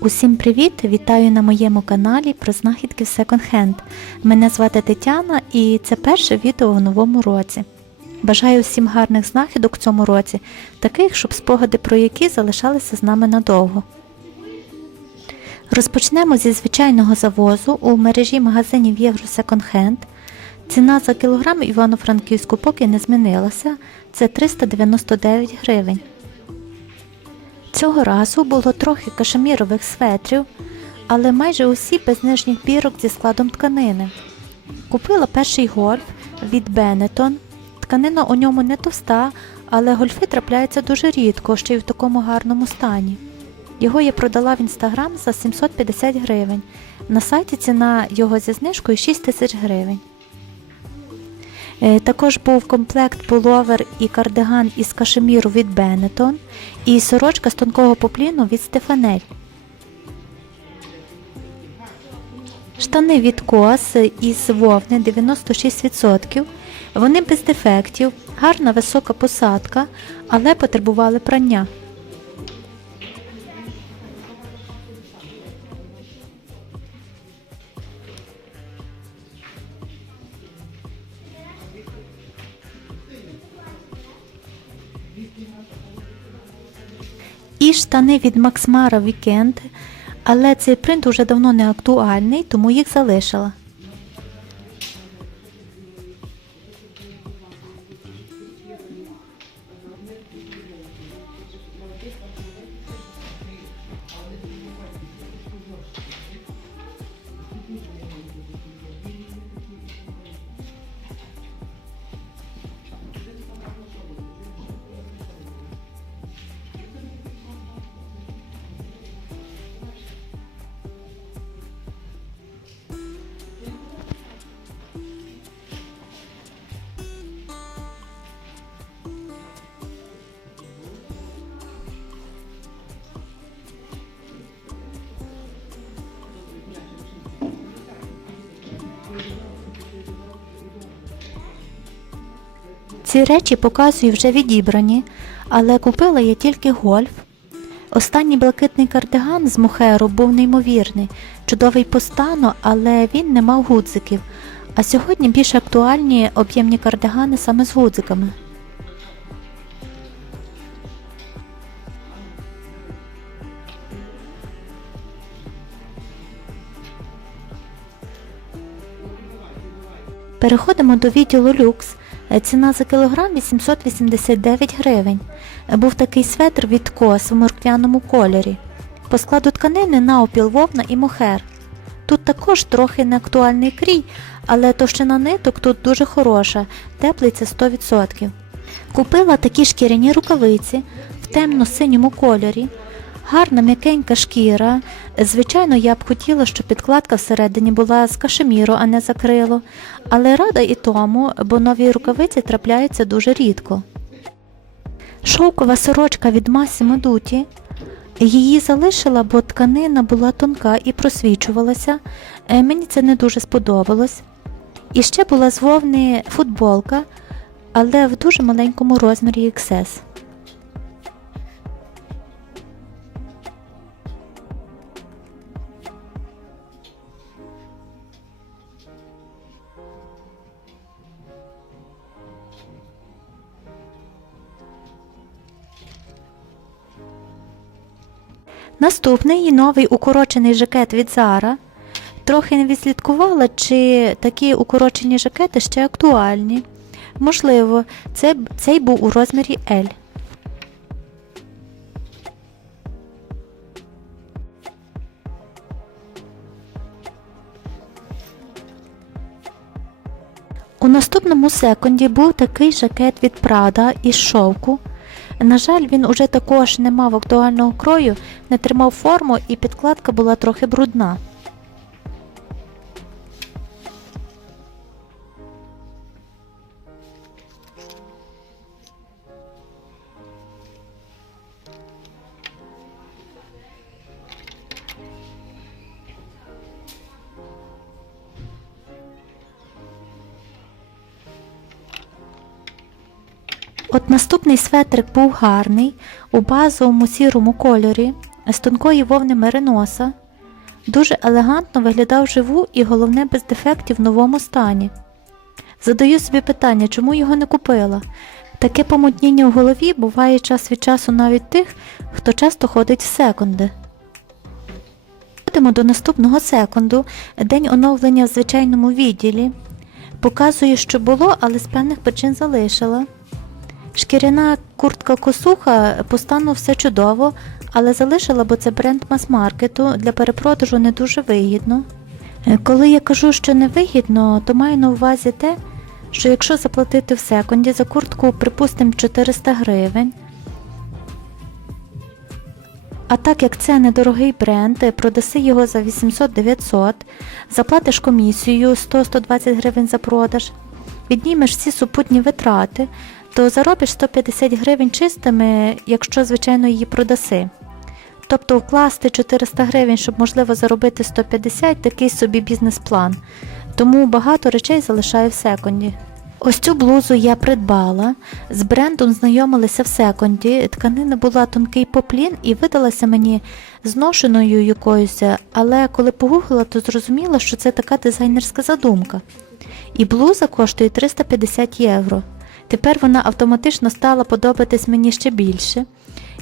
Усім привіт! Вітаю на моєму каналі про знахідки в Second Hand. Мене звати Тетяна і це перше відео у новому році. Бажаю всім гарних знахідок в цьому році, таких, щоб спогади про які залишалися з нами надовго. Розпочнемо зі звичайного завозу у мережі магазинів Євро Hand. Ціна за кілограм Івано-Франківську поки не змінилася це 399 гривень. Цього разу було трохи кашемірових светрів, але майже усі без нижніх бірок зі складом тканини. Купила перший гольф від Benetton. Тканина у ньому не товста, але гольфи трапляються дуже рідко, ще й в такому гарному стані. Його я продала в інстаграм за 750 гривень. На сайті ціна його зі знижкою 6 тисяч гривень. Е, Також був комплект пуловер і кардиган із кашеміру від Benetton і сорочка з тонкого попліну від Стефанель. Штани від кос із вовни 96%. Вони без дефектів, гарна висока посадка, але потребували прання. Штани від Максмара Вікенд, але цей принт уже давно не актуальний, тому їх залишила. Ці речі показую вже відібрані, але купила я тільки гольф. Останній блакитний кардиган з мохеру був неймовірний, чудовий по але він не мав гудзиків. А сьогодні більш актуальні об'ємні кардигани саме з гудзиками. Переходимо до відділу люкс. Е, Ціна за кілограм 889 гривень. Е, Був такий светр від кос в морквяному кольорі. По складу тканини наопіл вовна і мохер. Тут також трохи неактуальний крій, але товщина ниток тут дуже хороша, теплий це 100%. Купила такі шкіряні рукавиці в темно-синьому кольорі. Гарна м'якенька шкіра. Звичайно, я б хотіла, щоб підкладка всередині була з кашеміру, а не з акрилу. Але рада і тому, бо нові рукавиці трапляються дуже рідко. Шовкова сорочка від Massimo Dutti. Її залишила, бо тканина була тонка і просвічувалася. Е, Мені це не дуже сподобалось. І ще була з вовни футболка, але в дуже маленькому розмірі XS. Наступний новий укорочений жакет від Zara. Трохи не відслідкувала, чи такі укорочені жакети ще актуальні. Можливо, це, цей був у розмірі L. У наступному секунді був такий жакет від Prada із шовку. На жаль, він уже також не мав актуального крою, не тримав форму і підкладка була трохи брудна. Наступний светрик був гарний у базовому сірому кольорі. з тонкої вовни мериноса. Дуже елегантно виглядав живу і головне без дефектів в новому стані. Задаю собі питання, чому його не купила. Таке помутніння в голові буває час від часу навіть тих, хто часто ходить в секунди. Ходимо до наступного секунду. День оновлення в звичайному відділі. Показую, що було, але з певних причин залишила. Шкіряна куртка косуха по стану все чудово, але залишила, бо це бренд мас-маркету, для перепродажу не дуже вигідно. Е, Коли я кажу, що не вигідно, то маю на увазі те, що якщо заплатити в секунді за куртку, припустимо, 400 гривень, а так як це недорогий бренд, е, продаси його за 800-900, заплатиш комісію 100-120 гривень за продаж, віднімеш всі супутні витрати, то заробиш 150 гривень чистими, якщо, звичайно, її продаси. Тобто вкласти 400 гривень, щоб можливо заробити 150, такий собі бізнес-план. Тому багато речей залишаю в секунді. Ось цю блузу я придбала. З брендом знайомилися в секунді. Тканина була тонкий поплін і видалася мені зношеною якоюсь, але коли погуглила, то зрозуміла, що це така дизайнерська задумка. І блуза коштує 350 євро. Тепер вона автоматично стала подобатись мені ще більше.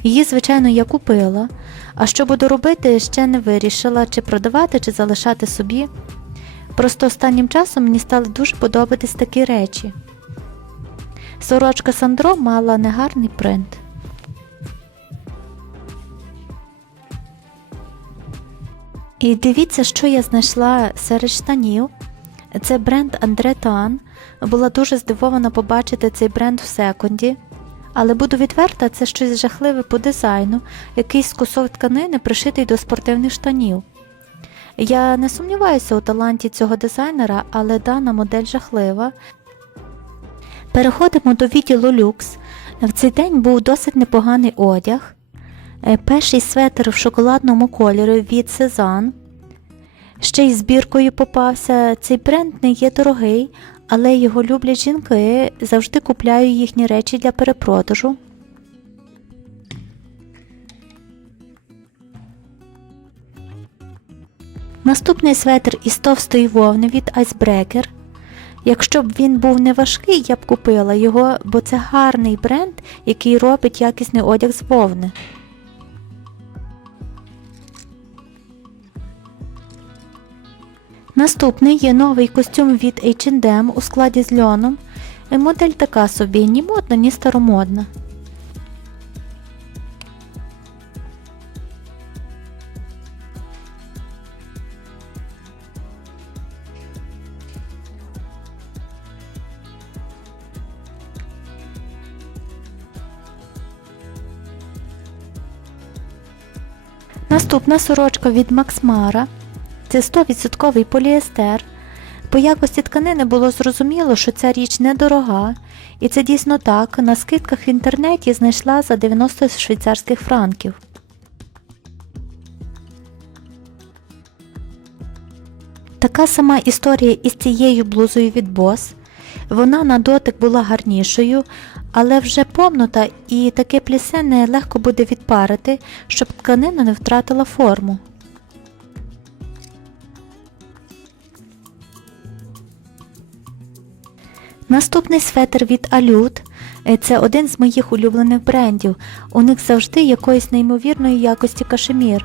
Її, звичайно, я купила. А що буду робити, ще не вирішила, чи продавати, чи залишати собі. Просто останнім часом мені стали дуже подобатись такі речі. Сорочка Сандро мала негарний принт. І дивіться, що я знайшла серед штанів. Це бренд Андре Тан. Була дуже здивована побачити цей бренд в секунді. Але буду відверта, це щось жахливе по дизайну, якийсь кусок тканини пришитий до спортивних штанів. Я не сумніваюся у таланті цього дизайнера, але дана модель жахлива. Переходимо до відділу люкс. В цей день був досить непоганий одяг. Е, Перший светр в шоколадному кольорі від Сезан. Ще й збіркою попався. Цей бренд не є дорогий, але його люблять жінки. Завжди купляю їхні речі для перепродажу. Наступний светр із товстої вовни від Icebreaker. Якщо б він був не важкий, я б купила його, бо це гарний бренд, який робить якісний одяг з вовни. Наступний є новий костюм від H&M у складі з льоном. Е, Модель така собі, ні модна, ні старомодна. Наступна сорочка від Максмара. Це 100% поліестер. По якості тканини було зрозуміло, що ця річ недорога, і це дійсно так. На скидках в інтернеті знайшла за 90 швейцарських франків. Така сама історія із цією блузою від Boss. Вона на дотик була гарнішою, але вже помнута і таке плісе не легко буде відпарити, щоб тканина не втратила форму. Наступний светр від Алют. Е, Це один з моїх улюблених брендів. У них завжди якоїсь неймовірної якості кашемір.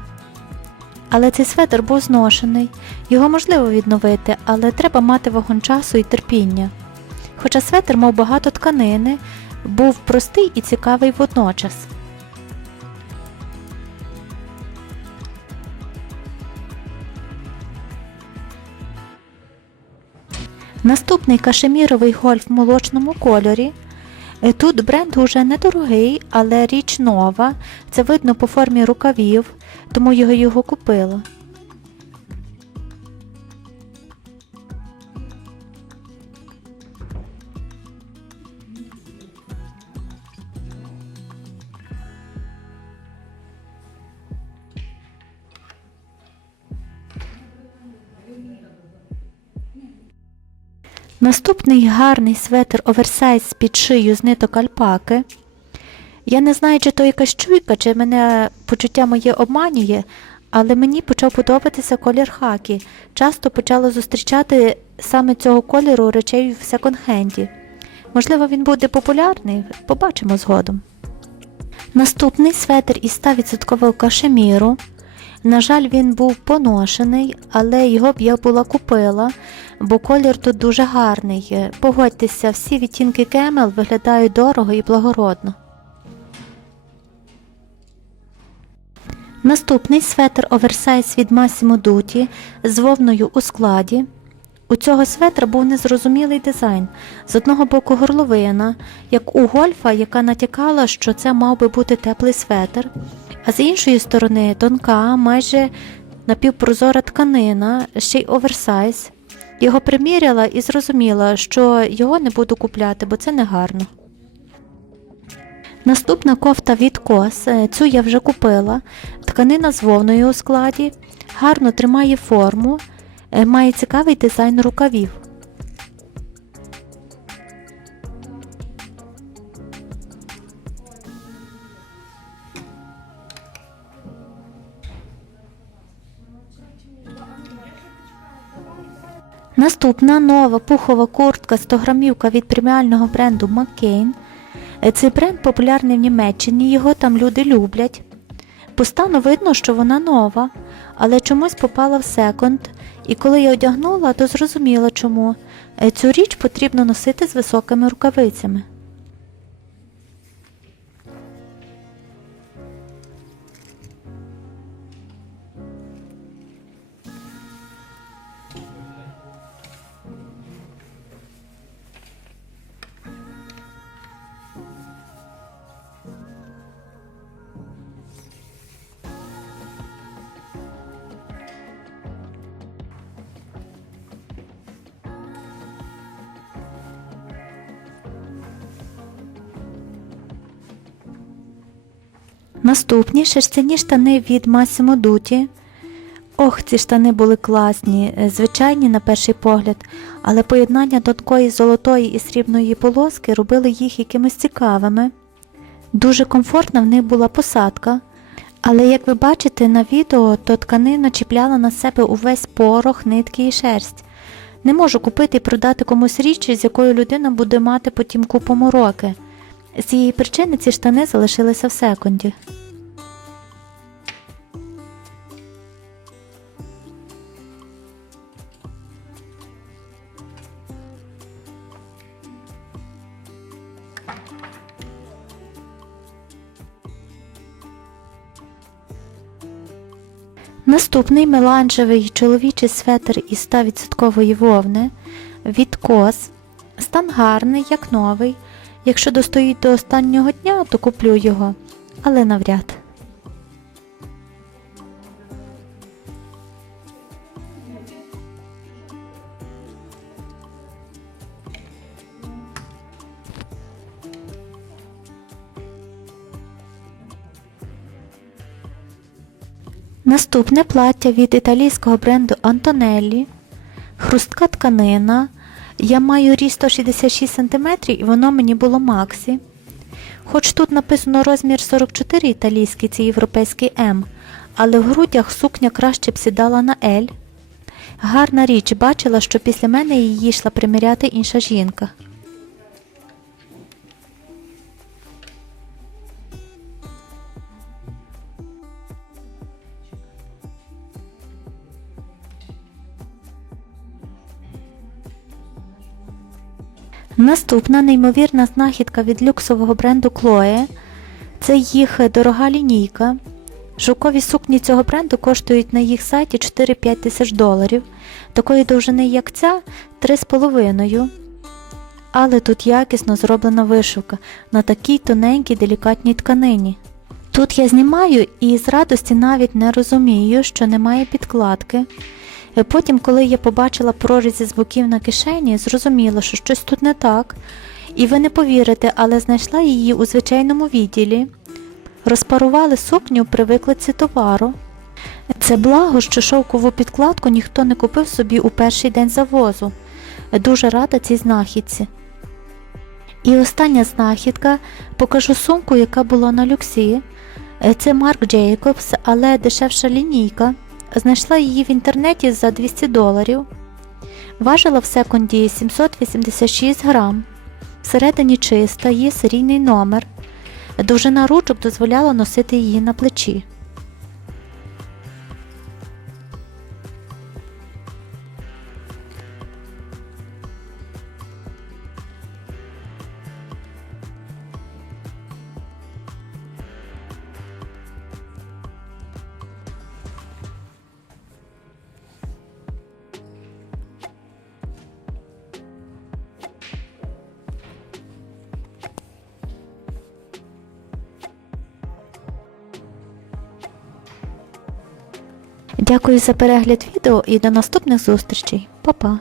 Але цей светр був зношений. Його можливо відновити, але треба мати вагон часу і терпіння. Хоча светр мав багато тканини, був простий і цікавий водночас. Наступний кашеміровий гольф в молочному кольорі. Е, Тут бренд уже недорогий, але річ нова. Це видно по формі рукавів, тому я його купила. Наступний гарний светр оверсайз під шию з ниток альпаки. Я не знаю, чи то якась чуйка, чи мене почуття моє обманює, але мені почав подобатися колір хакі. Часто почала зустрічати саме цього кольору речей в секонд-хенді. Можливо, він буде популярний, побачимо згодом. Наступний светр із 100% кашеміру. На жаль, він був поношений, але його б я була купила, бо колір тут дуже гарний. Погодьтеся, всі відтінки кемел виглядають дорого і благородно. Наступний светр оверсайз від Massimo Dutti з вовною у складі. У цього светра був незрозумілий дизайн. З одного боку горловина, як у гольфа, яка натякала, що це мав би бути теплий светр, а з іншої сторони тонка, майже напівпрозора тканина, ще й оверсайз. Його приміряла і зрозуміла, що його не буду купляти, бо це не гарно. Наступна кофта від кос, е, цю я вже купила. Тканина з вовною у складі, гарно тримає форму, е, має цікавий дизайн рукавів. Наступна нова пухова куртка 100 грамівка від преміального бренду McCain. Е, Цей бренд популярний в Німеччині, його там люди люблять. По стану видно, що вона нова, але чомусь попала в секонд, і коли я одягнула, то зрозуміла чому. Е, Цю річ потрібно носити з високими рукавицями. Наступні шерстяні штани від Massimo Dutti. Ох, ці штани були класні, е, звичайні на перший погляд, але поєднання тонкої золотої і срібної полоски робили їх якимись цікавими. Дуже комфортна в них була посадка, але як ви бачите на відео, то тканина чіпляла на себе увесь порох, нитки і шерсть. Не можу купити і продати комусь річ, з якою людина буде мати потім купу мороки. З цієї причини ці штани залишилися в секунді. Наступний меланжевий чоловічий светр із 100% вовни від кос. Стан гарний, як новий. Якщо достоїть до останнього дня, то куплю його, але навряд. Наступне плаття від італійського бренду Antonelli. Хрустка тканина. Я маю ріст 166 см і воно мені було максі. Хоч тут написано розмір 44 італійський, це європейський М, але в грудях сукня краще б сідала на L. Гарна річ, бачила, що після мене її йшла приміряти інша жінка. Наступна неймовірна знахідка від люксового бренду Chloe. Це їх дорога лінійка. Шовкові сукні цього бренду коштують на їх сайті 4-5 тисяч доларів. Такої довжини, як ця, 3,5. Але тут якісно зроблена вишивка на такій тоненькій делікатній тканині. Тут я знімаю і з радості навіть не розумію, що немає підкладки. Е, Потім, коли я побачила прорізі з боків на кишені, зрозуміла, що щось тут не так. І ви не повірите, але знайшла її у звичайному відділі. Розпарували сукню при викладці товару. Це благо, що шовкову підкладку ніхто не купив собі у перший день завозу. Дуже рада цій знахідці. І остання знахідка покажу сумку, яка була на люксі. Е, Це Марк Джейкобс, але дешевша лінійка. Знайшла її в інтернеті за 200 доларів. Важила в секунді 786 грам. Всередині чиста, є серійний номер. Довжина ручок дозволяла носити її на плечі. Дякую за перегляд відео і до наступних зустрічей. Па-па!